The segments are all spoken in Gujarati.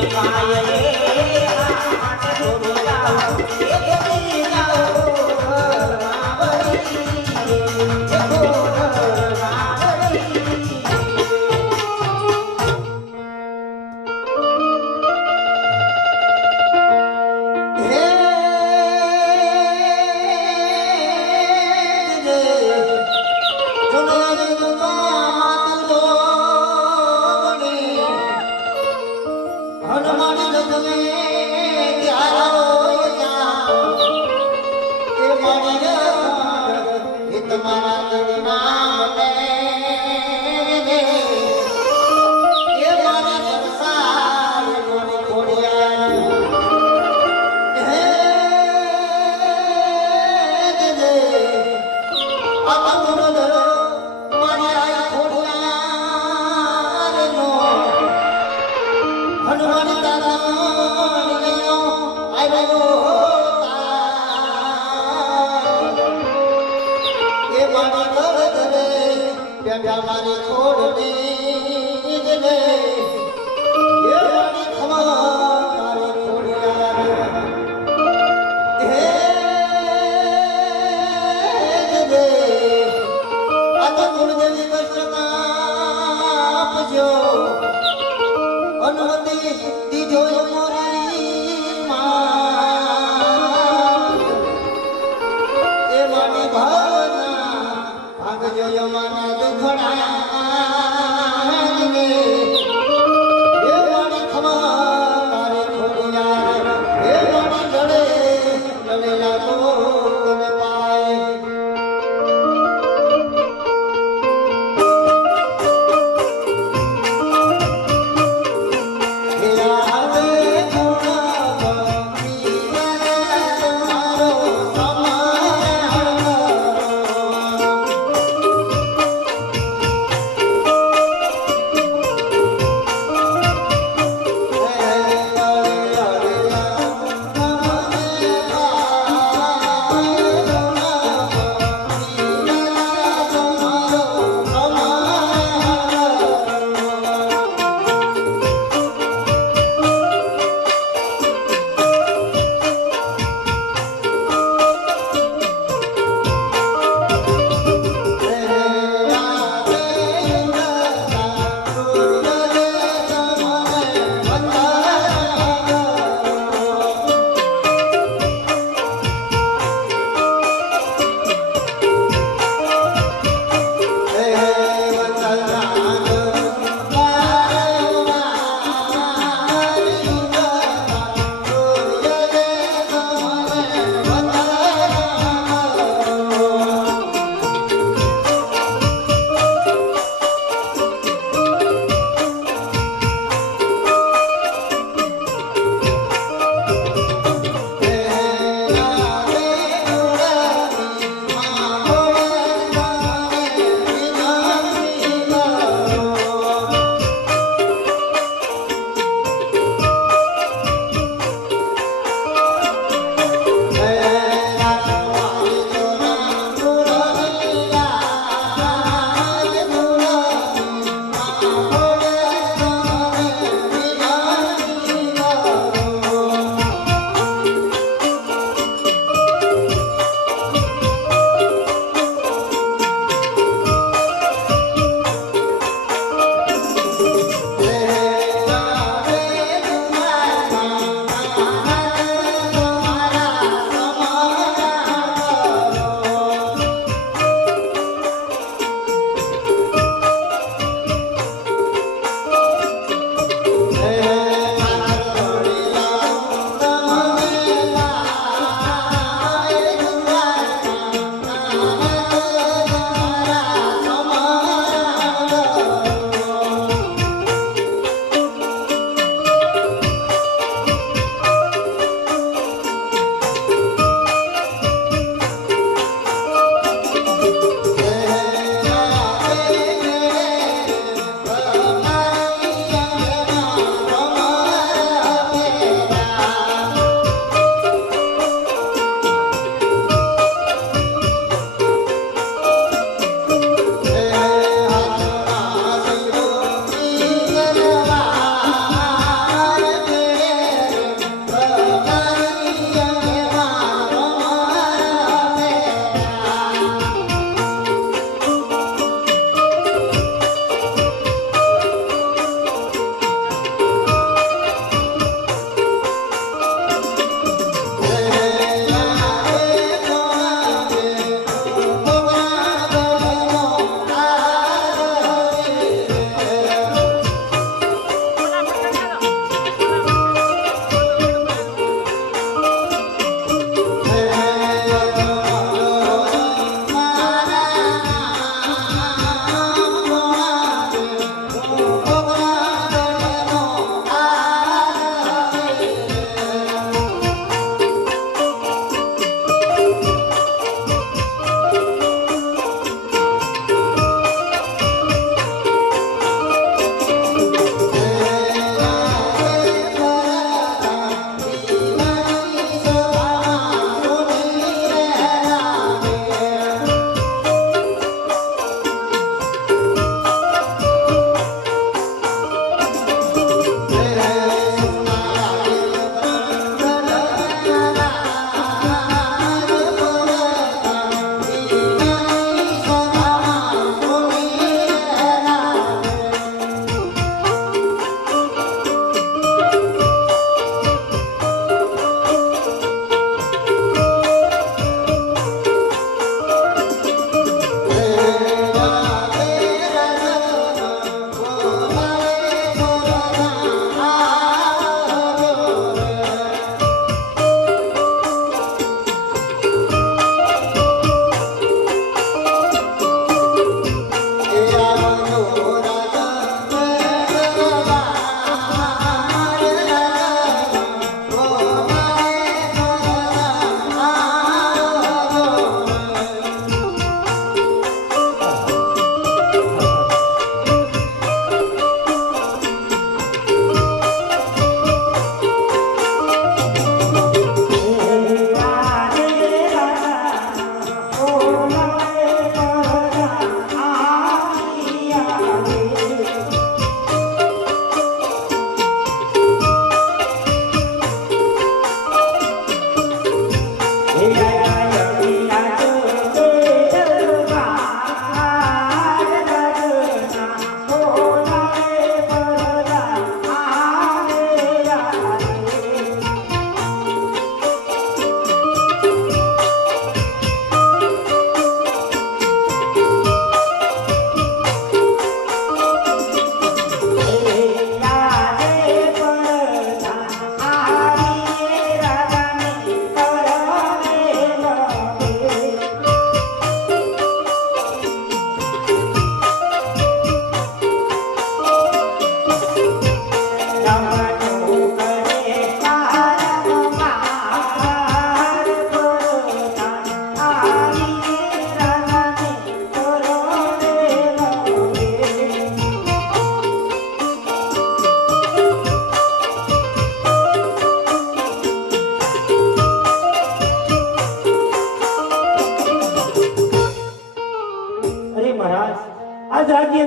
Yeah.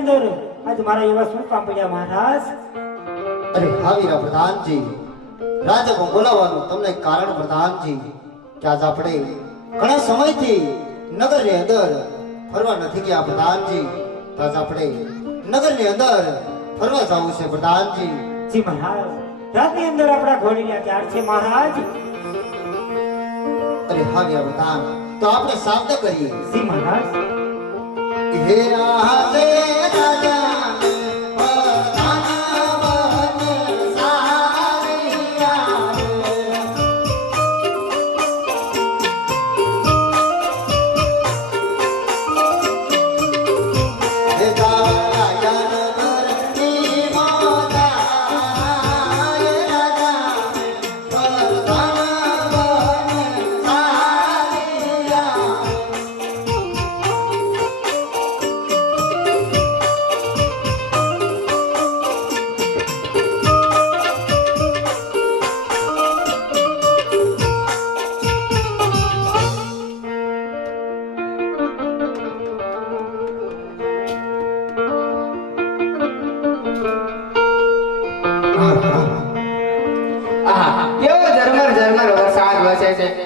અંદર આજ મારા એવા શું કામ પડ્યા મહારાજ? અરે હા વીરા પ્રધાનજી, રાજાને બોલાવવાનું તમને કારણ પ્રધાનજી કે આજ આપણે ઘણા સમયથી નગરની અંદર ફરવા નથી ગયા પ્રધાનજી, તો આજ આપણે નગરની અંદર ફરવા જવું છે પ્રધાનજી. જી મહારાજ, રાતની અંદર આપણા ઘોડીના ચાર છે મહારાજ. અરે હા વીરા પ્રધાન, તો આપણે સાધના કરીએ. જી મહારાજ. હે રાજે રાજા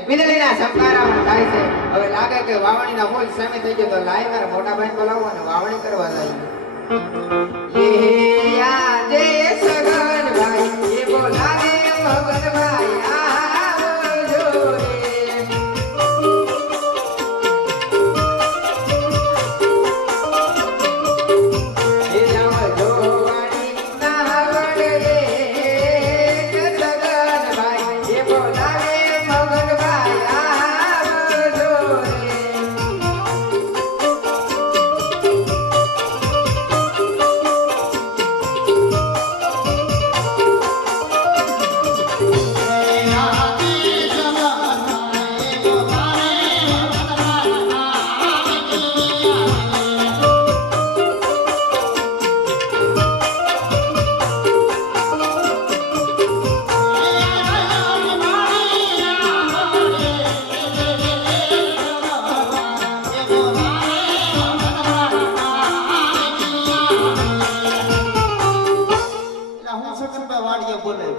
વીજળીના ચમકારા થાય છે. હવે લાગે કે વાવણીના મૂળ સામે થઈ ગયો તો લાય મારા મોટા ભાઈ બોલાવો અને વાવણી કરવા જાય. એ આજે સગન ભાઈ એ બોલાવે મગન ભાઈ આવજો રે. એ આવજો વાણી ના વડે સગન ભાઈ એ બોલાવે મગન ભાઈ આવજો રે.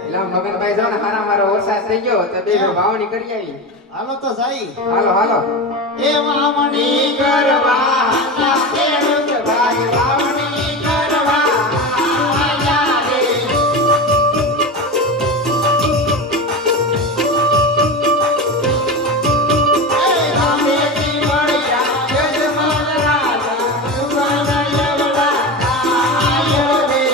એલા મગનભાઈ જો ને હારા મારો વરસાદ થઈ ગયો તો બે વાવણી કરી આવી. હાલો તો જાય. હાલો હાલો. એ વાવણી કરવા આલા ખેડૂત ભાઈ વાવણી કરવા આલા રે. એ રામેજી વળ્યા યજમાન રાજા સુવર્ણ યવડા આયો રે.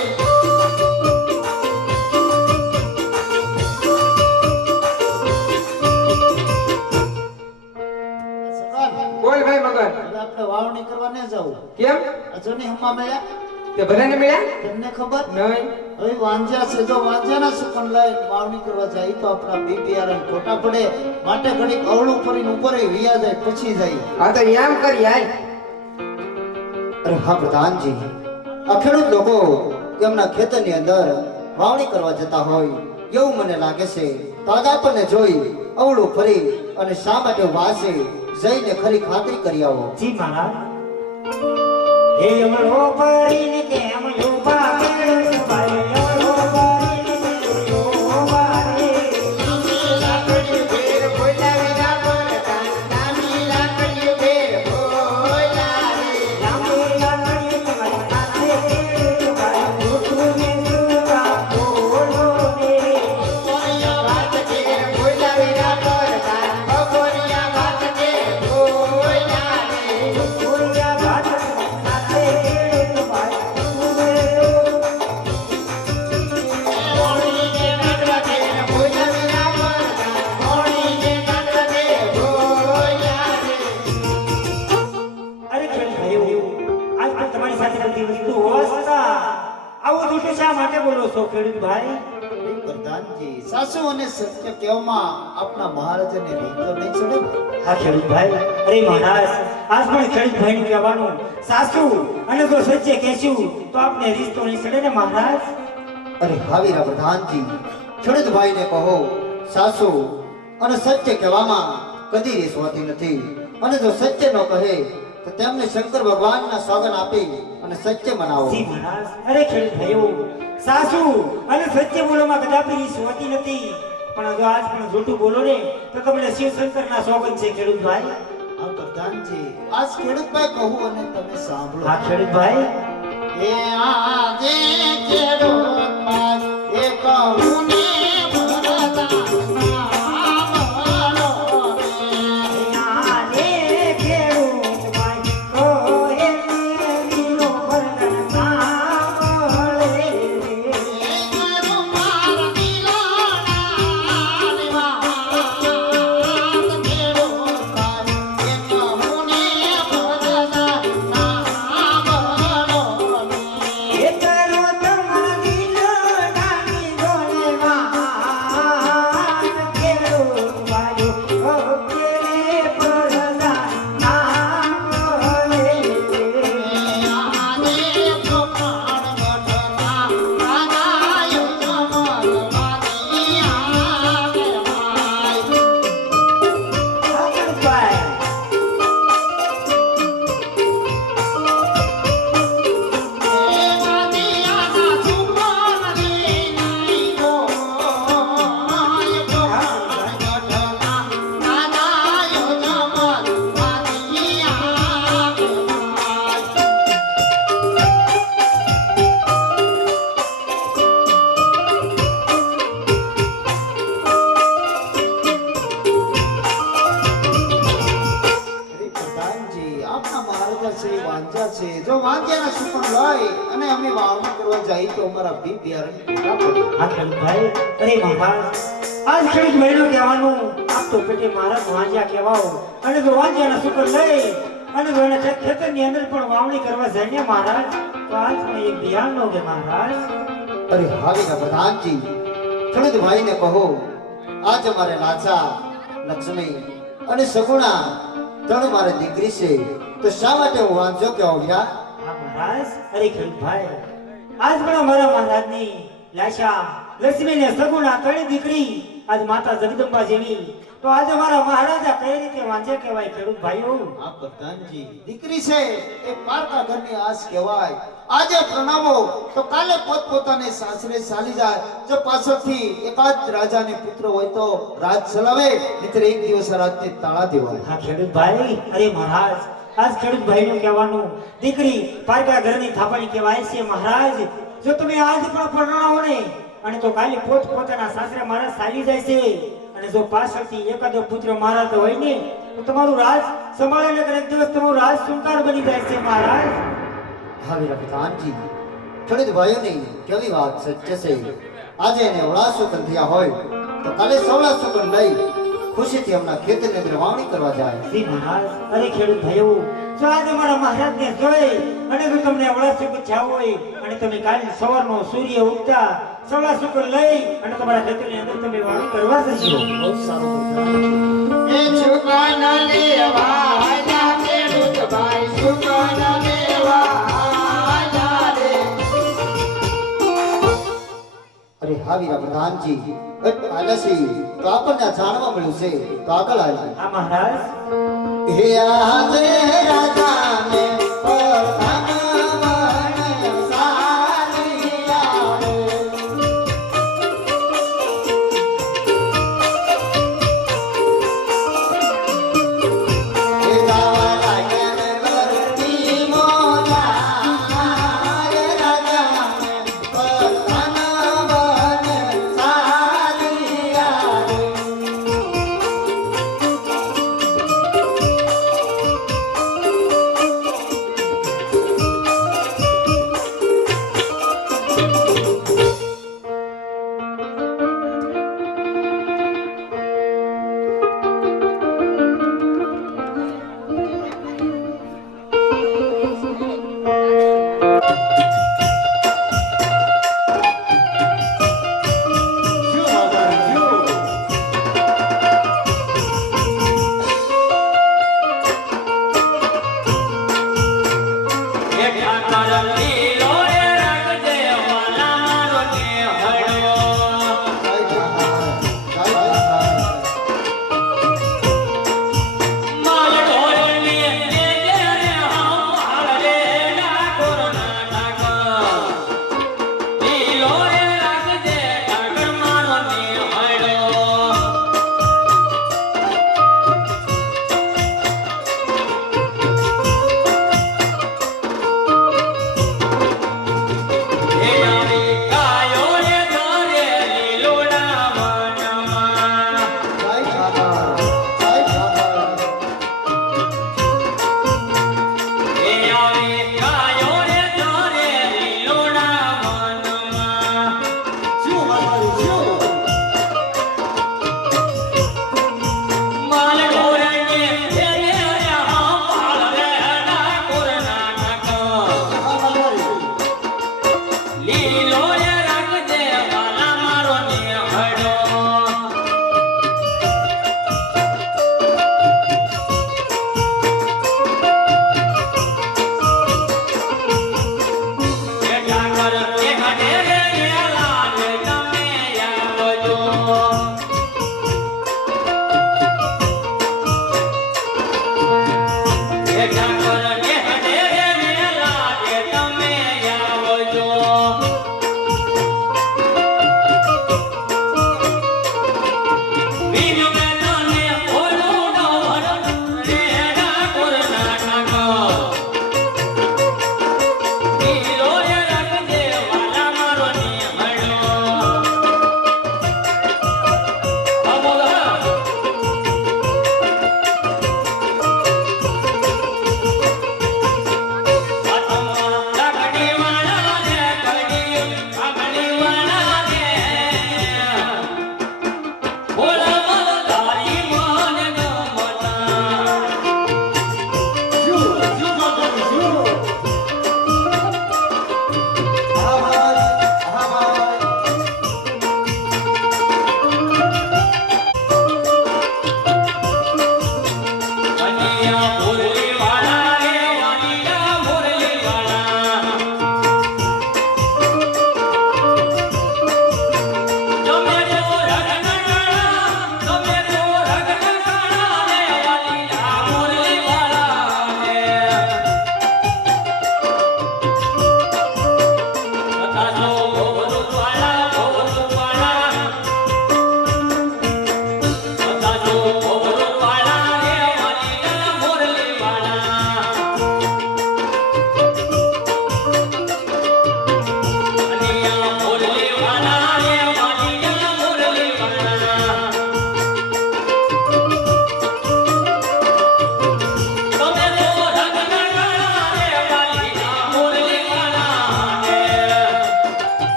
બોલ ભાઈ મગન. આપણે વાવણી કરવા ન જવું. કેમ? અજોની હમા મળ્યા તે ભલે ને મળ્યા તમને ખબર નહીં. હવે વાંજ્યા છે, જો વાંજ્યાના સુકન લઈને વાવણી કરવા જાય તો આપણા બી બિયારણ ખોટા પડે, માટે ઘડીક અવળું ફરીને ઉપર વિયા જાય પછી જાય. હા તો એમ કરી આય. અરે હા પ્રધાનજી, આ ખેડૂત લોકો એમના ખેતરની અંદર વાવણી કરવા જતા હોય એવું મને લાગે છે. તો આજ આપણને જોઈ અવળું ફરી અને શા માટે વાસે જઈને ખરી ખાતરી કરી આવો. જી મહારાજ. હે અમરો પરીને કેમ યુવા ખેડૂત ભાઈ, અમરો પરીને કેમ યુવા રે. નામી લાકડીયું ભેર બોલાવી ના પડતા, નામી લાકડીયું ભેર બોલા રે. લાંબી લાકડીઓ તમારી પાસે ખેડૂત ભાઈ, ઉઠું ને સુવા બોલો રે. બપોરિયા વાત ઘેર બોલાવી ના પડતા, બપોરિયા વાત ઘેર બોલા રે. ઉઠું વાત સાથે ખેડૂત ભાઈ, ઉઠું રે. મોણીને કાઢવા ઘેર બોલાવી ના પડતા, મોણીને કાઢવા ઘેર બોલા રે. અરે ખેડૂત ભાઈઓ, આજ પણ તમારી સાથે બધી વસ્તુ હોવા છતાં આવું જૂઠું શા માટે બોલો છો ખેડૂત ભાઈ? પ્રધાનજી, સાસુ અને સત્ય કહેવામાં આપના મહારાજાને રીત તો નહીં ચડે ને? હા ખેડૂત ભાઈ, અરે મહારાજ, આજ પણ ખેડૂત ભાઈનું કહેવાનું સાસુ અને જો સત્ય કહેશું તો આપને રીત તો નહીં ચડે ને મહારાજ? અરે હાવીરા પ્રધાનજી, ખેડૂત ભાઈને કહો સાસુ અને સત્ય કહેવામાં કદી રીસ હોતી નથી, અને જો સત્ય ન કહે તો તેમને શંકર ભગવાનના સોગન આપી અને સત્ય મનાવો. જી મહારાજ, અરે ખેડૂત ભાઈઓ, સાસુ અને સત્ય બોલવામાં કદાપી રીસ હોતી નથી, પણ જો આજ પણ જૂઠું બોલો ને તો તમને શિવ શંકરના સોગંદ છે ખેડૂત ભાઈ. આ પ્રધાનજી આજ ખેડૂતભાઈ કહું અને તમે સાંભળો. હા ખેડૂત ભાઈ, એ આજે ખેડૂતભાઈ એ કહું ને ભરતા સાંભળો રે. આજે ખેડૂત ભાઈ કોએ લીલો વરદાન સાંભળે રે. એ કરો તમારી લોડાની ગોળેમાં ખેડૂત ભાઈઓ કોકે વરદાન સાંભળે રે. અરે પ્રધાનજી આપના મહારાજા છે વાંજા છે. જો વાંજાના સુપન લઈ અને અમે વાવણી કરવા જઈએ તો અમારા બી બિયારણ પૂરા પડે. આ ખેડૂત ભાઈ, અરે મહારાજ, આજ ખેડૂત ભાઈનું કહેવાનું આપ તો પેટે મહારાજ વાંજ્યા કહેવાઓ, અને જો વાંજ્યાના શુકર લઈ અને જો એને ખેતરની અંદર પણ વાવણી કરવા જાય ને મહારાજ, તો આજ પણ એક બિયારણ નો કે મહારાજ. અરે હાવીના પ્રધાનજી, ખેડૂત ભાઈને કહો આજ અમારે લાચા, લક્ષ્મી અને સગુણા ત્રણ મારી દીકરી છે, તો શા માટે હું વાંચો કે આવ્યા? હા મહારાજ, અરે ખેડૂત ભાઈ, આજ પણ અમારા મહારાજની લાશા, લક્ષ્મી ને સગુણા ત્રણેય દીકરી આજ માતા જગદંબા જેવી, તો આજે અમારા મહારાજા કઈ રીતે વાંજે કહેવાય ખેડૂત ભાઈઓ? આ પ્રધાનજી દીકરી છે એ પારકા ઘરની આસ કહેવાય. આજે પ્રણામો તો કાલે પોતપોતાને સાસરે ચાલી જાય. જો પાછળથી એકાદ રાજાને પુત્ર હોય તો રાજ ચલાવે, નહીંતર એક દિવસ આ રાજને તાળા દેવાય. હા ખેડૂત ભાઈ, અરે મહારાજ, આજ ખેડૂત ભાઈનું કહેવાનું દીકરી પારકા ઘરની થાપણી કહેવાય છે મહારાજ. જો તમે આજ પણ પરણાવો ને અને તો કાલે પોતાના સાસરે મહારાજ ચાલી જાય છે, અને જો પાછળથી એકાદો પુત્ર મહારાજ હોય ને તો તમારું રાજ સંભાળે ને એક દિવસ તમારું રાજ સુંકાર બની જાય છે મહારાજ. હાવીના પ્રધાનજી, ખેડૂત ભાઈઓની કેવી વાત સત્ય છે. આજે એને અવળા શુકન થયા હોય તો કાલે સવળા શુકન લઈ ખુશીથી હમણાં ખેતરની અંદર વાવણી કરવા જાય. શ્રી મહારાજ, અરે ખેડૂત ભાઈઓ, જો આજે મારા મહારાજને જોઈ અને જો તમને અવળા સુખ થયા હોય અને તમે કાલે સવારનો સૂર્ય ઉગતા સવળા સુખ લઈ અને તમારા ખેતરની અંદર તમે વાવણી કરવા જશો. બહુ સારું પ્રધાનજી. એ સુકન લેવા આજા ખેડૂતભાઈ, સુકન લેવા આજા રે. અરે હાવીના પ્રધાનજી, આલસી તો આપણને આ જાણવા મળ્યું છે, તો આગળ આવી. હા મહારાજ, હે આજે રાજાને પરધાન સાલિયા રે. હે ગાવા લાગ્યા ને ઘરની મોલા, હે રાજાને પરધાન સાલિયા રે.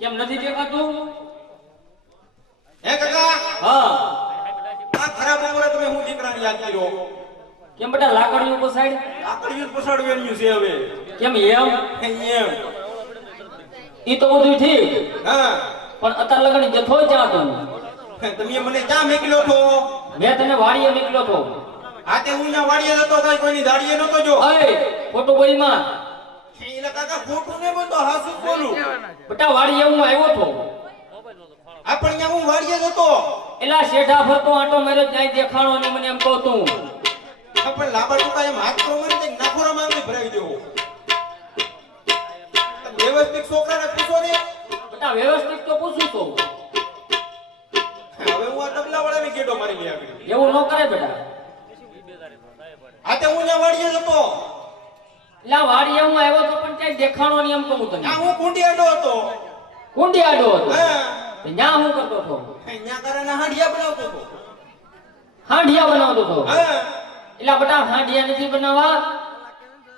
કેમ નથી દેખાતું? હે કાકા હા આ ખરાબ ઉંમરે તમે હું દીકરાને યાદ કર્યો? કેમ બેટા લાકડીઓ ઉપર સાઈડ આકડીયું પસાડવેલું છે હવે. કેમ એમ? એમ ઈ તો બધું ઠીક, હા પણ અત્યાર લગન જથ્થો ક્યાં તું? તમે મને ક્યાં મેકલ્યો છો? મેં તને વાડીએ નીકળ્યો તો. આ તે હું ના વાડીએ જતો કઈ કોઈની દાડીએ નતો જો. અય ખોટું બોલમાં. એલા કાકા ખોટું ને બોલતો હાસુ જ બોલું. બેટા વાડીએ હું આવ્યો તો. આપણે હું વાડીએ જતો. એલા શેઠા ફરતો આંટો માર્યો ત્યાં દેખાણો ને મને એમ કહું તું. પણ લાંબા ટૂંકા એમ હાથ તો મને તે નાખોરા માંગી ભરાવી દેવો. વ્યવસ્થિત છોકરાને પૂછો ને. બેટા વ્યવસ્થિત તો પૂછું તો. હવે હું આ ડબલા વાળાને ગેડો મારી લઈ આવી. એવું ન કરે બેટા. આ તે હું ના વાડીએ જતો. એલા વાડીએ હું આવ્યો તો પણ ત્યાં દેખાણો ને એમ કહું તને. આ હું કુંડી આડો હતો. કુંડી આડો હતો. હા ત્યાં હું કરતો હતો? અહીંયા કારણે હાંડિયા બનાવતો હતો. હાંડિયા બનાવતો હતો. હા એલા બેટા હાંડિયા નથી બનાવવા.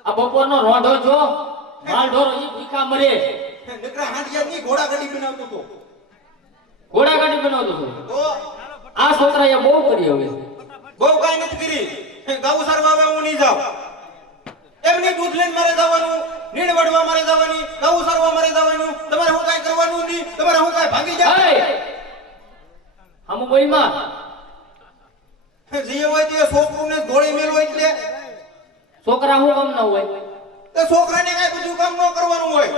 આ બપોરનો રોંઢો છો માલઢોરો ઈ ભીખા મરે. નકરા હાંડિયા ની ઘોડા ગાડી બનાવતો હતો. ઘોડા ગાડી બનાવતો હતો. તો આ છોકરાએ બહુ કરી હવે. બહુ કાઈ નથી કરી. ગાઉ સરવા હવે હું નહીં જાઉં. એમની દૂધ લઈને મારે જવાનું, નીણ વડવા મારે જવાની, ગાઉ સરવા મારે જવાનું. તમારે હું કાઈ કરવાનું નહીં. તમારે હું કાઈ ભાગી જાય. હમ બોઈમાં જે હોય તે છોકરુને ધોળી મેલો એટલે છોકરા હું કામ ના હોય? તે છોકરાને કાઈ બધું કામ ન કરવાનું હોય.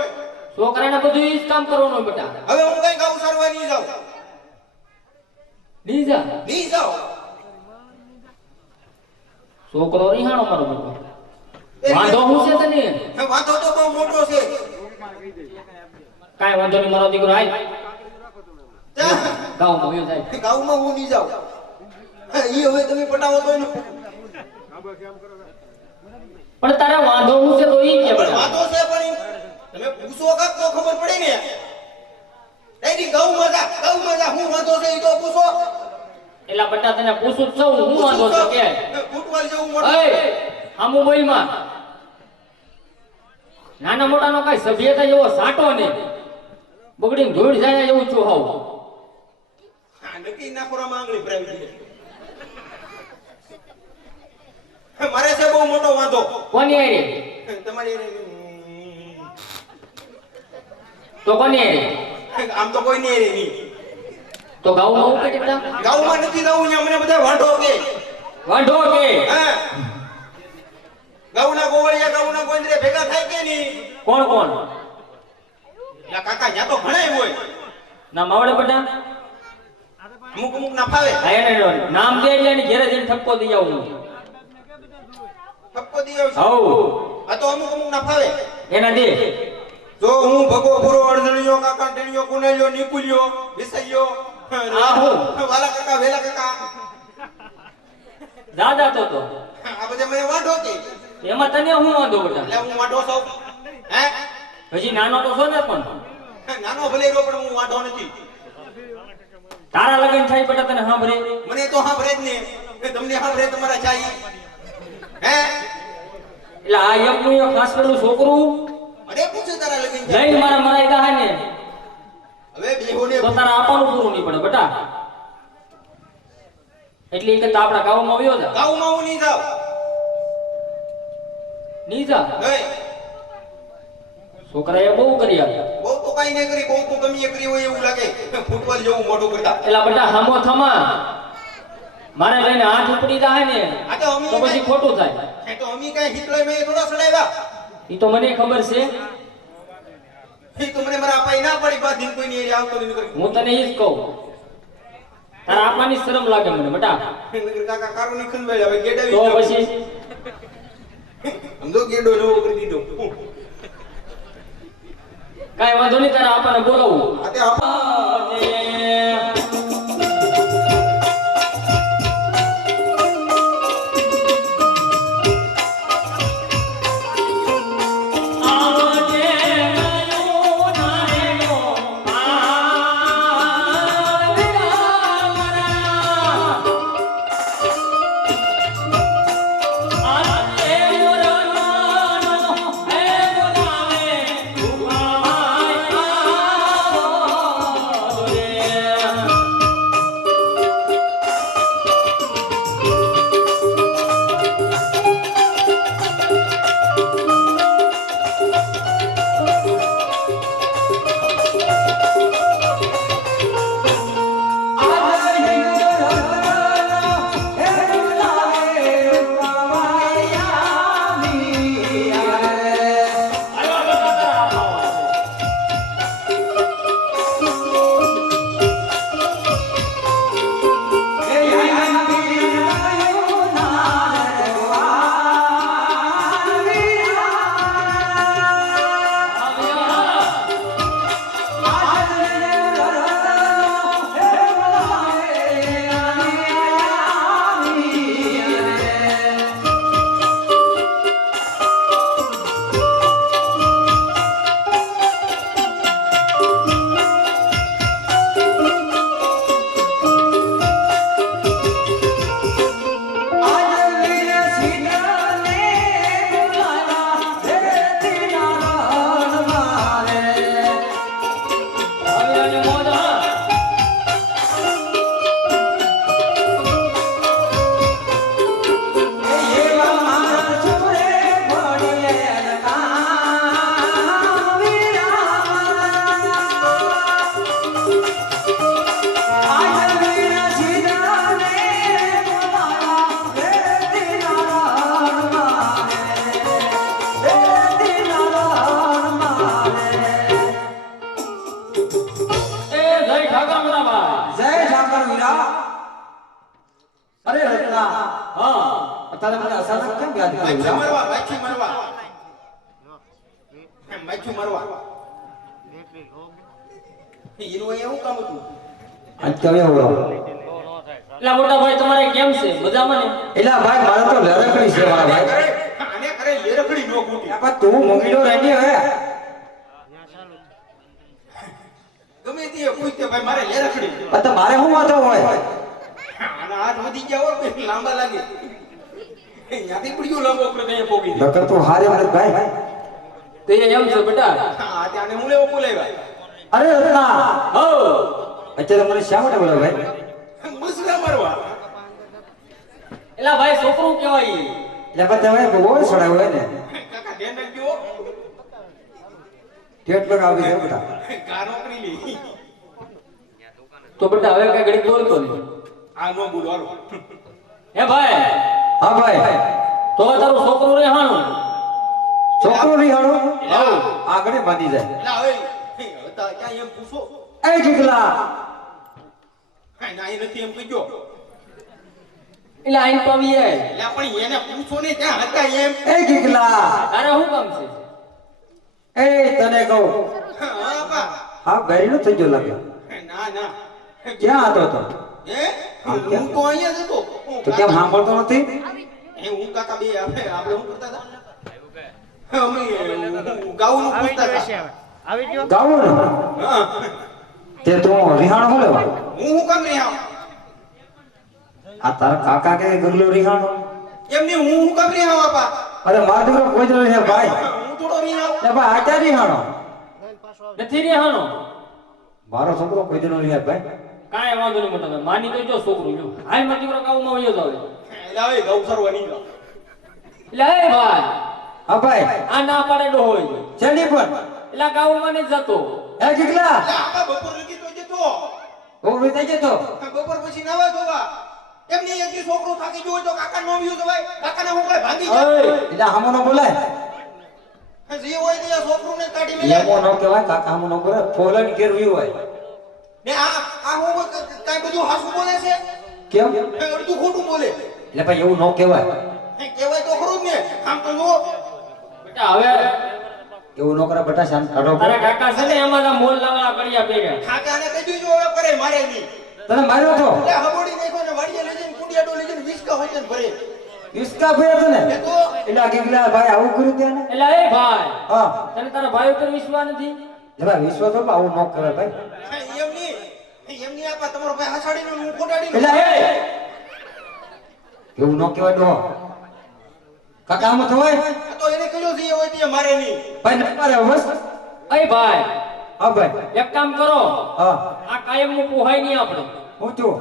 છોકરાને બધું ઈ જ કામ કરવાનું હોય બેટા. હવે હું કાઈ ગાઉ સરવા નહીં જાઉં. નીજા નહીં જાઉં. છોકરો રીહાણો મારો બેટો. વાંધો હું છે તને? વાંધો તો બહુ મોટો છે. કાઈ વાંધો નહીં મારો દીકરો આય. ગાઉમાં વયો જાય. ગાઉમાં હું નહીં જાઉં. ઈ હવે તમે પટાવો તો એનું પણ તારે વાંધો હું છે તો ઈ કે પણ બેટા. વાંધો છે પણ તમે પૂછો કાક તો ખબર પડે ને. એની ગાઉમાં જા હું વાંધો છે ઈ તો પૂછો. એલા બેટા તને પૂછું જ છું હું વાંધો છે કે. ફૂટવાલ જેવું મોટું. અય હામુ બોઈમાં નાના મોટાનો કઈ સભ્યતા જેવો સાટો ને બગડીને ધોઈ જાય એવું છું હાવ. હા નક્કી નાખોરા માંગણી ભરાવી દે. મારે છે બહુ મોટો વાંધો. કોની આરે? તમારી તો કોની આરે? આમ તો કોઈ નહીં રે નહીં. તો ગાઉમાં હું કે બેટા? ગાઉમાં નથી જવું અહીંયા મને બધા વાંઢો કે. વાંઢો કે હા ગાઉના ગોવળિયા ગાઉના ગોંદરે ભેગા થાય કે નહીં? કોણ કોણ? એટલે કાકા જ્યાં તો ઘણાય હોય. ના માવડે બેટા અમુક અમુક ના ફાવે આ એને નામ દે એટલે એની ઘેરે જઈને ઠપકો દઈ આવું હું. ઠપકો દી આવશે હઉ આ તો અમુક અમુક ના ફાવે એના દે. જો હું ભગો પૂરો અડધણીયો કાકા ટેણીયો કુનેલિયો નીકુલિયો વિસૈયો આ હું? વાલા કાકા વેલા કાકા દાદા તો આ બધે મને વાંઢો કે એમાં તને હું વાંધો બેટા? એટલે હું વાંઢો છું હે હજી નાનો તો છો ને પણ નાનો ભલે રહ્યો પણ હું વાંઢો નથી તારા લગન થાય બેટા તને સાંભળે મને તો સાંભળે જ ને એ તમને સાંભળે તમારા ચાઈ હે એટલે આ એકનું એક ખાસ પેલું છોકરું અરે પૂછે તારા લગન લઈને મારા મરાઈ દા ને હવે બેહોને તો તારા આપવાનું પૂરું નહીં પડે બેટા. એટલે એ કરતા આપણા ગામમાં આવ્યો જા ગાઉમાં હું નહીં જાવ નહીં જા. હે છોકરાએ બહુ કરી આપ્યા. બહુ તો કઈ નહીં કરી બહુ તો ગમે કરી હોય એવું લાગે ફૂટબોલ જેવું મોટું કરતા એટલે બેટા હામો થમા મારે લઈને હાથ ઉપડી જાય ને આ તો અમી તો પછી ખોટું થાય. એ તો અમી કઈ હિટલોય મેં થોડા સડાવ્યા એ તો મને ખબર છે. એ તો મને મારા અપાઈ ના પડી બાદ દિન કોઈ નહીં આવતો નહીં કરી હું તને એ જ કહું તારા આપવાની શરમ લાગે મને બેટા. કાકા કારો ની ખંડવાય હવે ગેડાવી તો જાઓ. પછી સમજો ગેડો નવો કરી દીધો કાઈ વાંધો નહીં તારા આપણને બોલાવું. આ તે આપા અત્યારે મને અચાનક કેમ યાદ માછી કર્યું મરવા માછી મરવા હીરો એવું કામ હતું આજ કવે ઓળો એટલે મોટા ભાઈ તમારે કેમ છે મજામાં ને? એલા ભાઈ મારે તો લરકડી છે મારા ભાઈ આને કરે લેરખડી નો ફૂટી પણ તું મોંઘીનો રેડી હે ગમે તે પૂછતે ભાઈ મારે લેરખડી પણ તો મારે શું વાતો હોય આના હાથ વધી ગયા હોય તો લાંબા લાગે યાદી પડ્યો લાંબો ઉપર કઈ પોગી દે નકર તું હારે મને ભાઈ તો એ એમ છે બેટા. હા ત્યાંને હું લેવો બોલાવ્યા અરે રત્ના હો અત્યારે મને શા માટે બોલાવ ભાઈ મુસલા મરવા એલા ભાઈ છોકરું કહેવાય ઈ. એટલે પણ તમે બહુ છોડાવ હોય ને કાકા ધ્યાન રાખજો ટેટ પર આવી ગયો બેટા કા નોકરી લી તો બેટા હવે કઈ ઘડી દોડતો નહીં. આ નો બોલવાનો હે ભાઈ હા ભાઈ તો તારું છોકરું રેહાણું છોકરો રિહાણો હા. આગળ બાંધી જાય એટલે હવે હતા ક્યાં એમ પૂછો એ ઠીકલા કાંઈ ના, એ નથી એમ કહેજો. એટલે આઈને તો આવી જાય. એટલે પણ એને પૂછો ને ક્યાં હતા એમ. એ ગીગલા તારે શું કામ છે? એ તને કહું હા બા. આ ગયેલો થઈ ગયો લાગે ના ના. ક્યાં હતો તો હે? હું તો અહીંયા જ હતો. તો કેમ સાંભળતો નથી હું કાકા બે આપણે શું કરતા હતા? અમે ગાઉનું પૂછતા હતા. ગાવું ને હા. તે તું રિહાણો હો લેવા હું કામ નહીં આવ. આ તારા કાકા કે ગગલો રિહાણો એમની હું કામ નહીં આવ આપા. અરે મારો દીકરો કોઈ જ નથી ભાઈ હું થોડો નહીં આવ. એ ભાઈ આચા રિહાણો નથી રહેવાનો. મારો છોકરો કોઈ જ નથી ભાઈ કાંઈ વાંધો નહીં મોટા ભાઈ. માની તો જો છોકરું જો. હાલ મારો દીકરો કાઉમાં વયો જાવ. એટલે હવે ગૌ સરવા નહીં જાવ. એટલે એ ભાઈ હા ભાઈ આ ના પાડે ડો હોય. ચેડી પણ એટલે કાઉમાં નહીં જતો. એ ગીગલા એટલે આપા બપોર લગી તો જતો. હું વિતાઈ જતો બપોર પછી નવા ધોવા. એમની એક દી છોકરો થાકી ગયો હોય તો કાકા નો વ્યુ જવાય. કાકાને હું કઈ ભાગી જાય. ઓય એટલે હામો બોલાય જે હોય તે આ છોકરોને કાઢી લે. લેમો નો કહેવાય કાકા હામો નો બોલે ફોલન કેરવી હોય ને આ હું કાઈ બધું હાસુ બોલે છે. કેમ અડધું ખોટું બોલે. એટલે ભાઈ એવું ન કહેવાય કહેવાય તો ખરું જ ને. આમ તો જો બેટા હવે એવું ન કરે બેટા શાંત કાઢો તારા કાકા છે ને એમાં આ મોલ લાવવા કર્યા ભેગા. કાકાને કહી દીધું હવે કરે મારે નહીં. તને માર્યો તો એટલે હબોડી નાખ્યો ને વાડીએ લઈ જઈને કુડિયાડો લઈ જઈને વિસ્કા હોય ને ભરે. ઇસકા ભર્યો તને એ તો એટલે આ ગીગલા ભાઈ આવું કર્યું ત્યાં ને એટલે એ ભાઈ હા તને તારા ભાઈ ઉપર વિશ્વાસ નથી? એટલે ભાઈ વિશ્વાસ તો આવું ન કરે ભાઈ એમની આપા તમારો ભાઈ હસાડીને હું કોટાડીને એટલે એ એવું ન કહેવાય તો કાકા આમ થવાય આ તો એને કહ્યું છે એ હોય તે મારે નહીં. ભાઈ ન મારે બસ એ ભાઈ હા ભાઈ એક કામ કરો. હા આ કાયમનું પોહાય નહીં આપણે. હું છું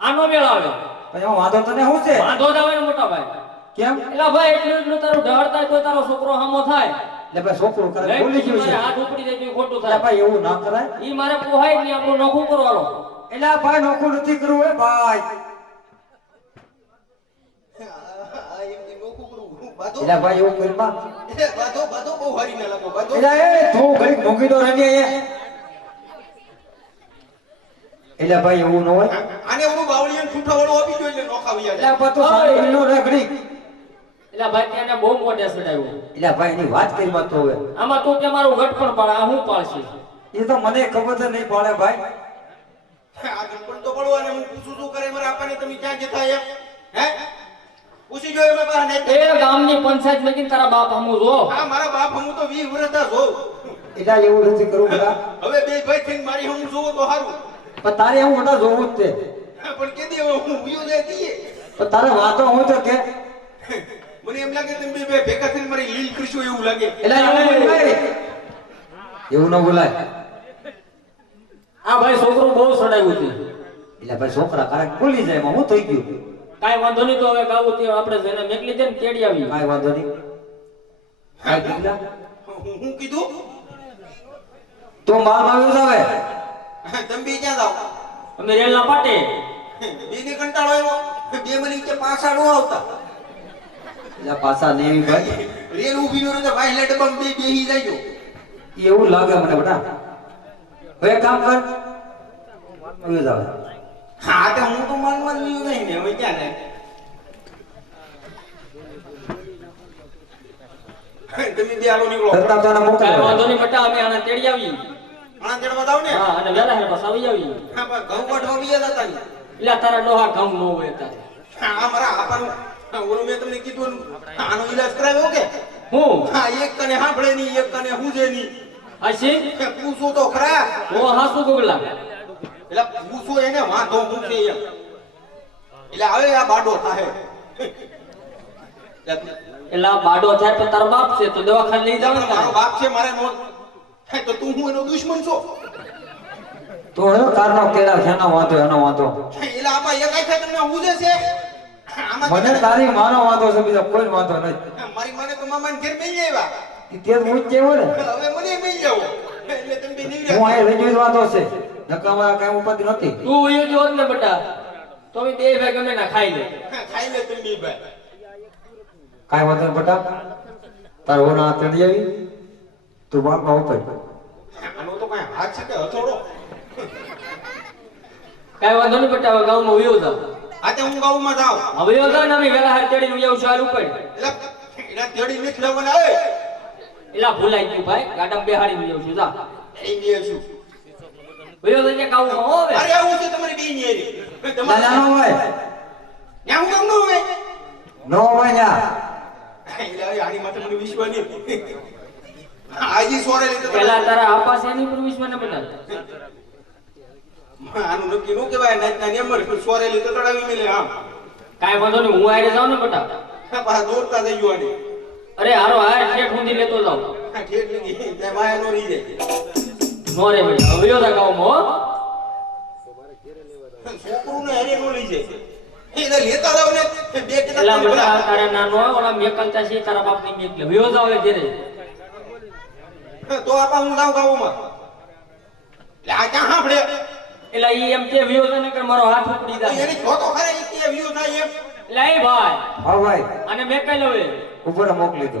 આનો મેળ આવે. પછી હું વાંધો તને શું છે વાંધો જ આવે ને મોટા ભાઈ. કેમ એટલે ભાઈ એટલું તારું ઢળતા હોય તો તારો છોકરો હામો થાય. એટલે ભાઈ છોકરું કરે લઈ ભૂલી ગયું મારે છે હાથ ઉપડી જાય તો એ ખોટું એટલે થાય. ભાઈ એવું ના કરાય ઈ મારે પોહાય જ નહીં, આપણું નખું કરવાનો. એટલે આ ભાઈ નોખું નથી કરવું હે ભાઈ એમની નોખું કરવું. બાધો એટલે ભાઈ એવું કરી માં બાધો બાધો બહુ હારી ના લાગો. બાધો એટલે એ તું ઘડીક મૂકી દો રંગે એટલે ભાઈ એવું ન હોય આને ઓલું બાવળિયાને ઠૂઠા વાળું આપી દો એટલે નોખાવી જાય. એટલે આ તો સારી નો રગડી એટલે ભાઈ ત્યાં બહુ મોઢે ચડાવ્યો. એટલે ભાઈ એની વાત કરી માં તો હવે આમાં તું કે મારું ગટ પણ પાડે, આ હું પાડશે? એ તો મને ખબર તો નહીં પડે ભાઈ આ ગણપણ તો પડવાને હું પૂછું શું કરે મારા આપાને તમે ક્યાં જતા એમ હે પૂછી ગયો એમાં પાછા નહીં. એ ગામની પંચાયત લગીને તારા બાપ હમું જો. આ મારા બાપ હું તો 20 વર્ષ જોઉં. એટલે એવું નથી કરવું બધા હવે બે ભાઈ થઈને મારી હું જોઉં તો સારું. પણ તારે એવું બધા જોવું જ તે પણ કેદી હવે હું ઉયો જાય કીએ. પણ તારે વાતો હું તો કે મને એમ લાગે તમે બે ભેગા થઈને મારી લીલ કરશો એવું લાગે. એટલે એવું બોલાય એવું ન બોલાય આ ભાઈ છોકરું બહુ ચડાવ્યું છે. એટલે ભાઈ છોકરા કાંઈક બોલી જાય એમાં હું થઈ ગયું કાંઈ વાંધો નહીં, તો હવે ગાવું તે આપણે જેને મેકલી છે ને તેડી આવી. કાંઈ વાંધો નહીં કાંઈ કીધા હું કીધું તો માર આવ્યો જ આવે તમે બે ક્યાં જાઓ? અમે રેલના પાટે. બેને કંટાળો આવ્યો. બે મને કે પાછા નો આવતા. એટલે પાછા નેવી ભાઈ રેલ ઊભી નો રહે તો ભાઈ ડબ્બા બે બેહી જાય. એવું લાગે મને બેટા હવે એક કામ કર આવ્યો જ આવે હા તો હું તો મનમાં નહીં નહીં ને હવે ક્યાં જાય. તમે બે આલો નીકળો. કરતા તો કાંઈ મોકલે વાંધો નહીં બેટા, અમે આને તેડી આવી. આણા તેડવા જાવ ને. હા, અને વહેલા હેલા પાછા આવી આવી. હા પણ ઘઉં કાઢવા બીજા જતા નહીં. એટલે તારા ડોહા ઘઉં ન હોય તારે. હા મારા આપાનું ઓલું મેં તમને કીધું ને, આનો ઈલાજ કરાવ્યો કે હું હા એક કને સાંભળે નહીં એક કને હુજે નહીં. આશી પૂછો તો ખરા. તો હાસુ ગોગલા. એટલે પૂછો એને વાંધો મૂકે એમ. એટલે હવે આ બાડો થાહે. એટલે આ બાડો થાય પણ તારો બાપ છે તો દવાખાને લઈ જાવ ને મારો તારે. બાપ છે મારે નો હે તો તું હું એનો દુશ્મન છો. તો હવે કારનો કેળા છે એનો વાંધો એનો વાંધો એટલે આપા એક આખા તમને હુજે છે. આમાં મને તારી માનો વાંધો છે બીજો કોઈ વાંધો નથી મારી માને તો મામાને ઘેર મેં આવ્યા. તે જ હું જ જેવો ને હવે મને મેં જાવ. એટલે તમે બે હું નીકળ્યા. અહીં લઈ જઈ વાંધો છે નકામા કઈ ઉપાધિ નથી તું એ જો ને બેટા, તો અમે બે ભાઈ ગમે ના ખાઈ લે. ખાઈ લે તમે બે ભાઈ. કાંઈ વાંધો નહીં બેટા તારો ઓના તેડી આવી તું બાપમાં ઉપર આનો તો કઈ હાથ છે કે હથોડો. કાંઈ વાંધો નહીં બેટા, હવે ગામમાં વયો જાવ. આ તે હું ગામમાં જાઉં હવે વયો જાવ ને અમે વેલા હાર તેડીને વયો આવશું, હાલ ઉપર. એટલે એના તેડી નથી લેવાના આવે એલા ભૂલાઈ ગયું ભાઈ, ગાડામાં બેહાડીને વયો આવશું, જા. એ નહીં શું વયો જજે ગામમાં, હો હવે. અરે આવું છે તમારી બેન યારી ના તમારે ના નો હોય ન્યા હું ગામ નો હોય નો હોય ન્યા. એટલે હવે આની માટે મને વિશ્વાસ નહીં આજી સોરેલી તો પેલા તારા આપા છે એની પર વિશ્વાસ ન બતાવ. આનું નક્કી નો કહેવાય નાચના નેમર સોરેલી તો તડાવી મેલે આમ કાંઈ વાંધો નહીં, હું આયરે જાઉં ને બેટા. પાછા દોડતા થઈ ગયો આને અરે હારો હાર ઠેઠ ઊંધી લેતો જાઉં. ઠેઠ લગી ત્યાં માયા નો રહી જાય નો રે બેટા, હવે વયો જા ગામમાં, હો. છોકરું ને હેરે નો લઈ જાય એને લેતા જાવ ને બે એલા બેટા, કેટલા તારા નાનો હોય, ઓલા મેકલતા છે તારા બાપની મેકલે. વયો જાવ હવે ઘેરે. તો આપા હું જાઉં ગામમાં એટલે આ ક્યાં સાંભળે એલા ઈ એમ કે વયો જા ને કે મારો હાથ ઉપડી જાય. એની જોતો ખરે ઈ કે વ્યૂ થાય એમ એલા એ ભાઈ, હા ભાઈ અને મેકલ હવે. ઉપર મોકલી દો.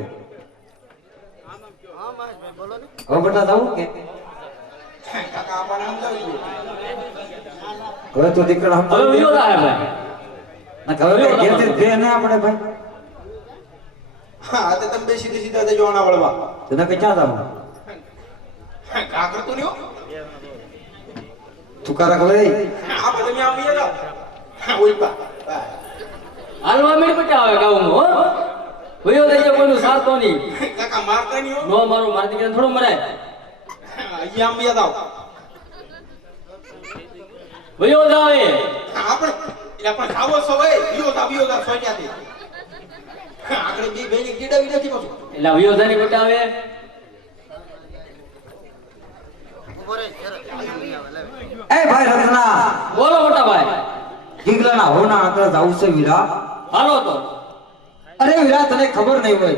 હવે બેટા જાવું કે કાકા આપાને સમજાવી દો હવે તો દીકરા હવે વયો જા હે ભાઈ. ના હવે કઈ ઘેર દે ને આપણે ભાઈ. હા તો તમે બે સીધે સીધા જજો આના વળવા તને કઈ ક્યાં જાવું કા કરતો નહી હો તું કારક ભાઈ આ તમે આમ લઈ જાઓ ઓઈપા હાલવા મેળ બેટા હવે ગામમાં, હો. વયો જજે, કોઈનું સારતો નહીં. કાકા મારતા નહીં હો નો મારું, મારા દીકરાને થોડું મરાય. અહીંયા આમ લઈ જાઓ વયો જાવ એ. આપણે એટલે પણ ખાવો સવાય વિયો તા સોન્યાથી આપણે બે બેની ગીડાવી નથી પાછું એલા વયો જા ને બેટા હવે. એ ભાઈ રત્ના બોલો મોટા ભાઈ. દીકરાના હોના આંકડા જાવું છે વીરા. હાલો તો. અરે વીરા તને ખબર નહીં હોય